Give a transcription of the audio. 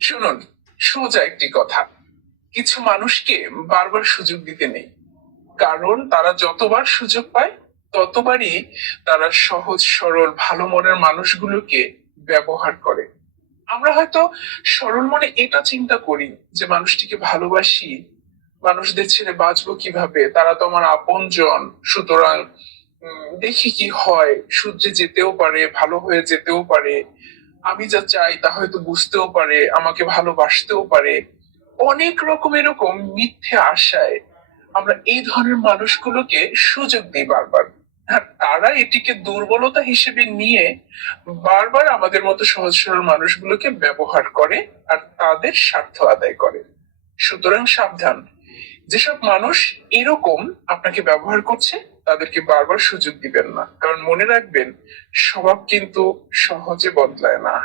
শুনুন, সোজা একটি কথা, কিছু মানুষকে বারবার সুযোগ দিতে নেই, কারণ তারা যতবার সুযোগ পায় ততবারই তারা সহজ সরল ভালো মনের মানুষগুলোকে ব্যবহার করে। আমরা হয়তো সরল মনে এটা চিন্তা করি যে মানুষটিকে ভালোবাসি, মানুষদের ছেড়ে বাঁচবো কিভাবে, তারা তো আমার আপনজন, সুতরাং দেখি কি হয়, সূর্যে যেতেও পারে, ভালো হয়ে যেতেও পারে, আমি যা চাই তা হয়তো বুঝতেও পারে, আমাকে ভালোবাসতেও পারে। অনেক রকম এরকম মিথ্যে আশায় আমরা এই ধরনের মানুষগুলোকে সুযোগ দিই বারবার। আর তারা এটিকে দুর্বলতা হিসেবে নিয়ে বারবার আমাদের মতো সহজ সরল মানুষগুলোকে ব্যবহার করে আর তাদের স্বার্থ আদায় করে। সুতরাং সাবধান, যেসব মানুষ এরকম আপনাকে ব্যবহার করছে তাদেরকে বারবার সুযোগ দিবেন না, কারণ মনে রাখবেন, স্বভাব কিন্তু সহজে বদলায় না।